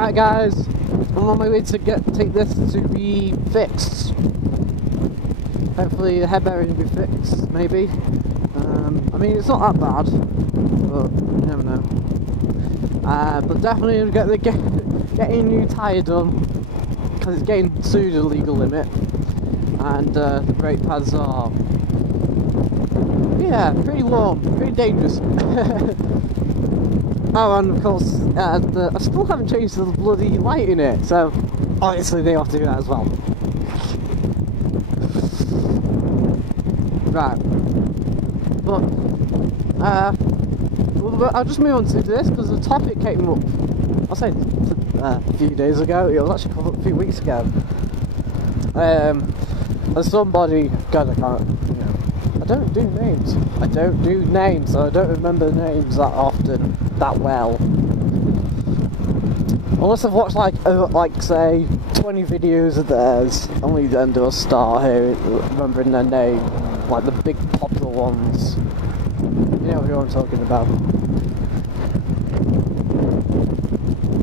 Alright guys, I'm on my way to take this to be fixed. Hopefully the head bearing will be fixed, maybe. I mean it's not that bad, but you never know. But definitely getting a new tyre done, because it's getting to the legal limit. And the brake pads are, yeah, pretty warm, pretty dangerous. Oh, and of course, I still haven't changed the bloody light in it, so obviously they have to do that as well. Right, but I'll just move on to this because the topic came up. I'll say a few days ago. It was actually a few weeks ago. And somebody, God, I can't. I don't do names. I don't do names, so I don't remember names that often, that well. Unless I've watched like say 20 videos of theirs, only then do I start here remembering their name, like the big popular ones. You know who I'm talking about.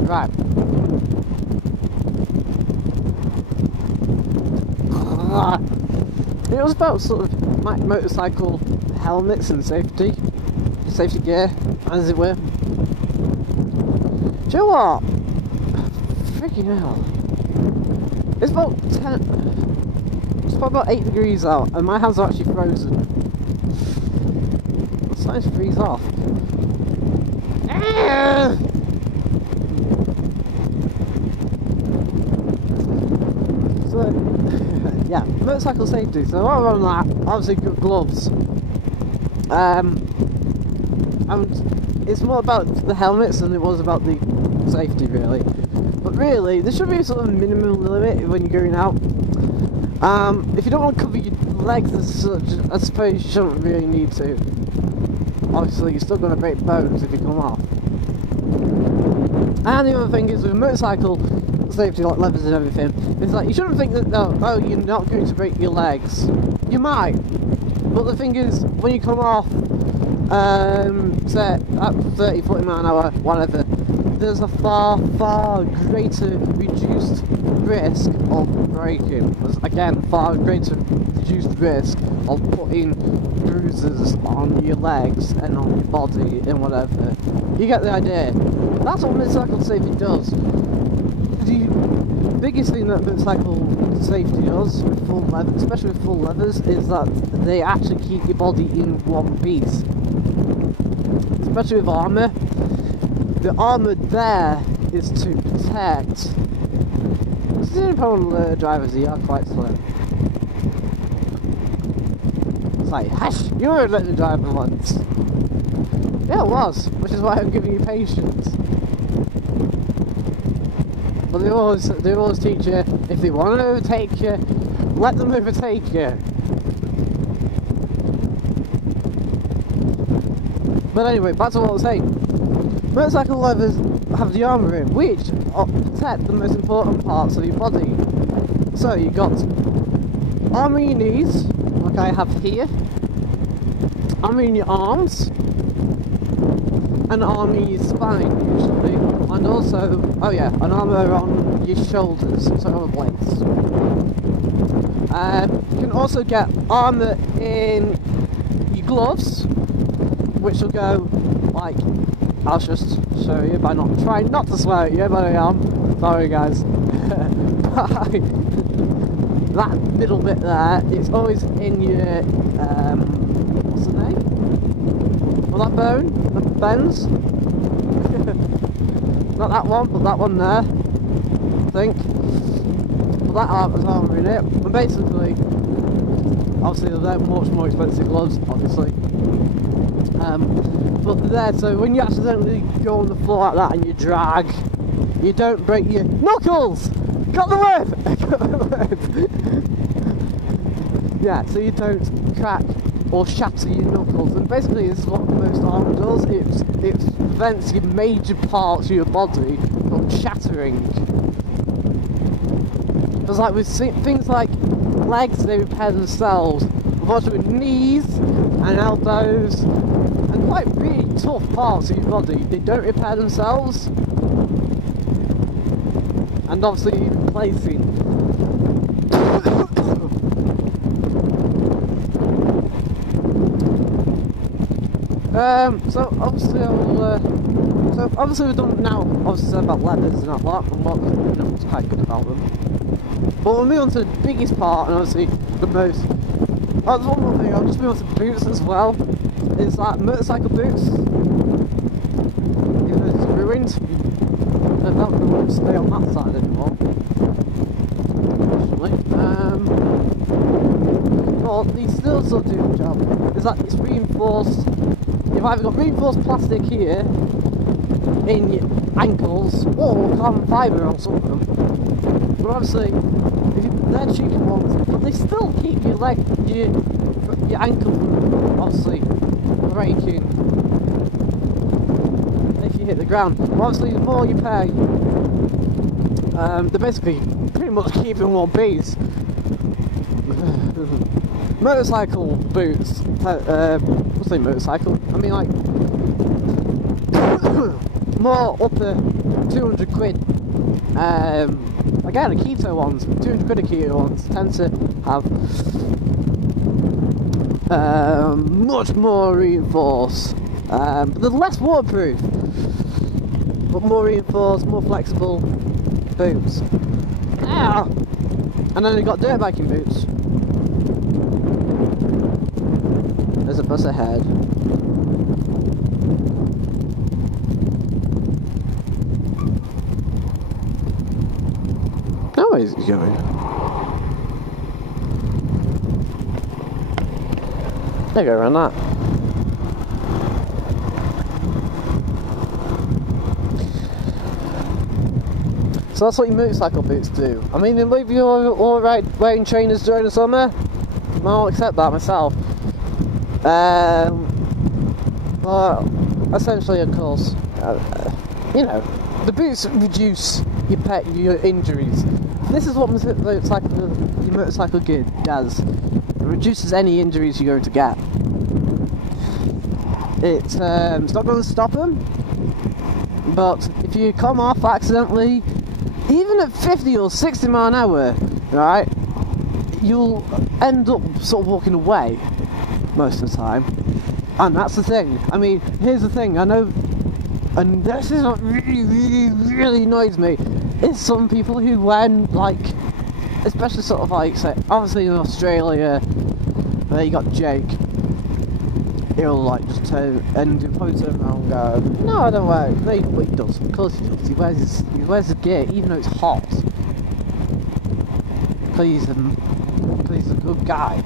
Right. It was about sort of motorcycle helmets and safety gear, as it were. Do you know what? Freaking hell. It's about 8 degrees out, and my hands are actually frozen. It's starting to freeze off. So, yeah, motorcycle safety. So while on that, obviously good gloves. And it's more about the helmets than it was about the safety, really. But really, there should be a sort of minimum limit when you're going out. If you don't want to cover your legs as such, I suppose you shouldn't really need to. Obviously, you're still going to break bones if you come off. And the other thing is with motorcycle safety, like levers and everything, it's like you shouldn't think that oh you're not going to break your legs. You might, but the thing is when you come off, say at 30-40 miles an hour, whatever, there's a far greater reduced risk of braking. There's again far greater reduced risk of putting bruises on your legs and on your body and whatever. You get the idea. That's what motorcycle safety does. The biggest thing that motorcycle safety does, with full leather, especially with full leathers, is that they actually keep your body in one piece. Especially with armour. The armour there is to protect. This is the only problem with drivers, they are quite slow. It's like, hush, you were letting the driver once. Yeah, it was, which is why I'm giving you patience. But they always teach you, if they want to overtake you, let them overtake you. But anyway, back to what I was saying. Motorcycle leathers have the armour in, which protect the most important parts of your body. So you've got armour in your knees, like I have here, armour in your arms, and armour in your spine usually, and also, oh yeah, an armour on your shoulders, so on the legs. You can also get armour in your gloves, which will go like, I'll just show you by not trying not to swear at you, but I am. Sorry guys. That middle bit there, it's always in your, what's the name? Well, that bone, the bends. Not that one, but that one there, I think. But that armour in it. And basically, obviously they're much more expensive gloves, obviously. But they're there, so when you accidentally go on the floor like that and you drag, you don't break your knuckles! Got the word! Got the word! Yeah, so you don't crack or shatter your knuckles, and basically this is what most armour does. It prevents your major parts of your body from shattering. Because like with things like legs, they repair themselves. Unfortunately with knees and elbows and quite really tough parts of your body, they don't repair themselves. and obviously replacing. So obviously we've done now. Obviously said about leathers and that lot, and what's quite good about them. But we'll move on to the biggest part, and obviously the most. Oh, there's one more thing. I'll just move on to boots as well. It's like motorcycle boots. Even though it's ruined, I don't know what to stay on that side anymore. Unfortunately. Well, these still do the job. It's like it's reinforced. You've either got reinforced plastic here in your ankles or carbon fibre on some of them. But obviously, they're cheaper ones, but they still keep your leg, your ankle from obviously breaking if you hit the ground. But obviously, the more you pay, they're basically pretty much keeping one piece. Motorcycle boots. What's the motorcycle? I mean, like more upper 200 quid. Again, the keto ones, 200 quid a keto ones tend to have much more reinforced, but they're less waterproof, but more reinforced, more flexible boots. Ah! And then you've got dirt biking boots. There's a bus ahead. No, where's he going? There you go, around that. So that's what your motorcycle boots do. I mean, if you're alright wearing trainers during the summer, I'll accept that myself. Well, essentially, of course, you know, the boots reduce your injuries. This is what your motorcycle gear does. It reduces any injuries you're going to get. It's not going to stop them, but if you come off accidentally, even at 50 or 60 mile an hour, right, you'll end up sort of walking away most of the time. And that's the thing. I mean, here's the thing. I know, and this is what really annoys me, is some people who wear, like, especially sort of like, say, obviously in Australia, where you got Jake, he'll like just turn and he'll probably turn around and go, no, I don't wear it. No, he does. Of course he does. He wears his gear even though it's hot. Because he's a good guy,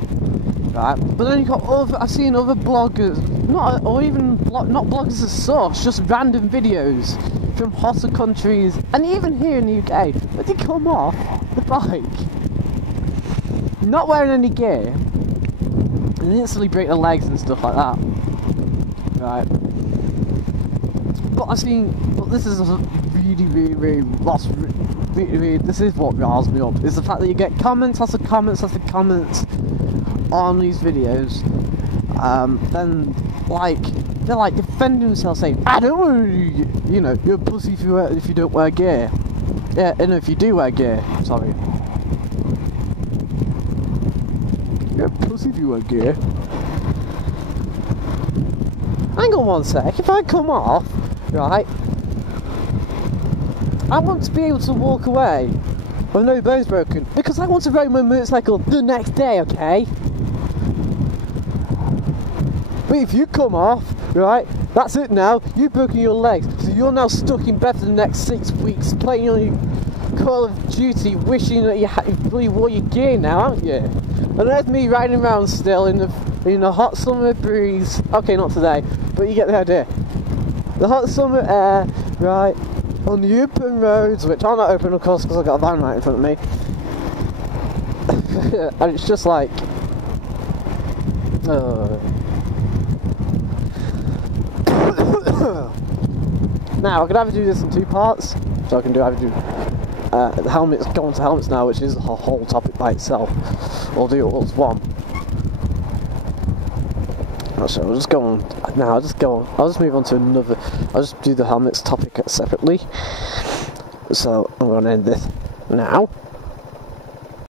right? But then you got I've seen other bloggers, not bloggers as such, just random videos from hotter countries, and even here in the UK, where they come off the bike, not wearing any gear, and instantly break their legs and stuff like that, right? But this is really, this is what riles me up, is the fact that you get comments after comments after comments on these videos, then they're like defending themselves, saying, I don't worry, you know, you're a pussy if you don't wear gear. Yeah, and if you do wear gear, sorry. You're a pussy if you wear gear. Hang on one sec, if I come off, right, I want to be able to walk away with no bones broken, because I want to ride my motorcycle the next day, okay? But if you come off, right, that's it now, you've broken your legs, so you're now stuck in bed for the next 6 weeks, playing on your Call of Duty, wishing that you wore your gear now, aren't you? And there's me riding around still in the hot summer breeze. Okay, not today, but you get the idea. The hot summer air, right, on the open roads, which are not open, of course, because I've got a van right in front of me. And it's just like, now I could either do this in 2 parts, so I can either do the helmets, go on to helmets now, which is a whole topic by itself, or do it all as one. So I'll just go on now. I'll just move on to another. I'll just do the helmets topic separately. So I'm going to end this now.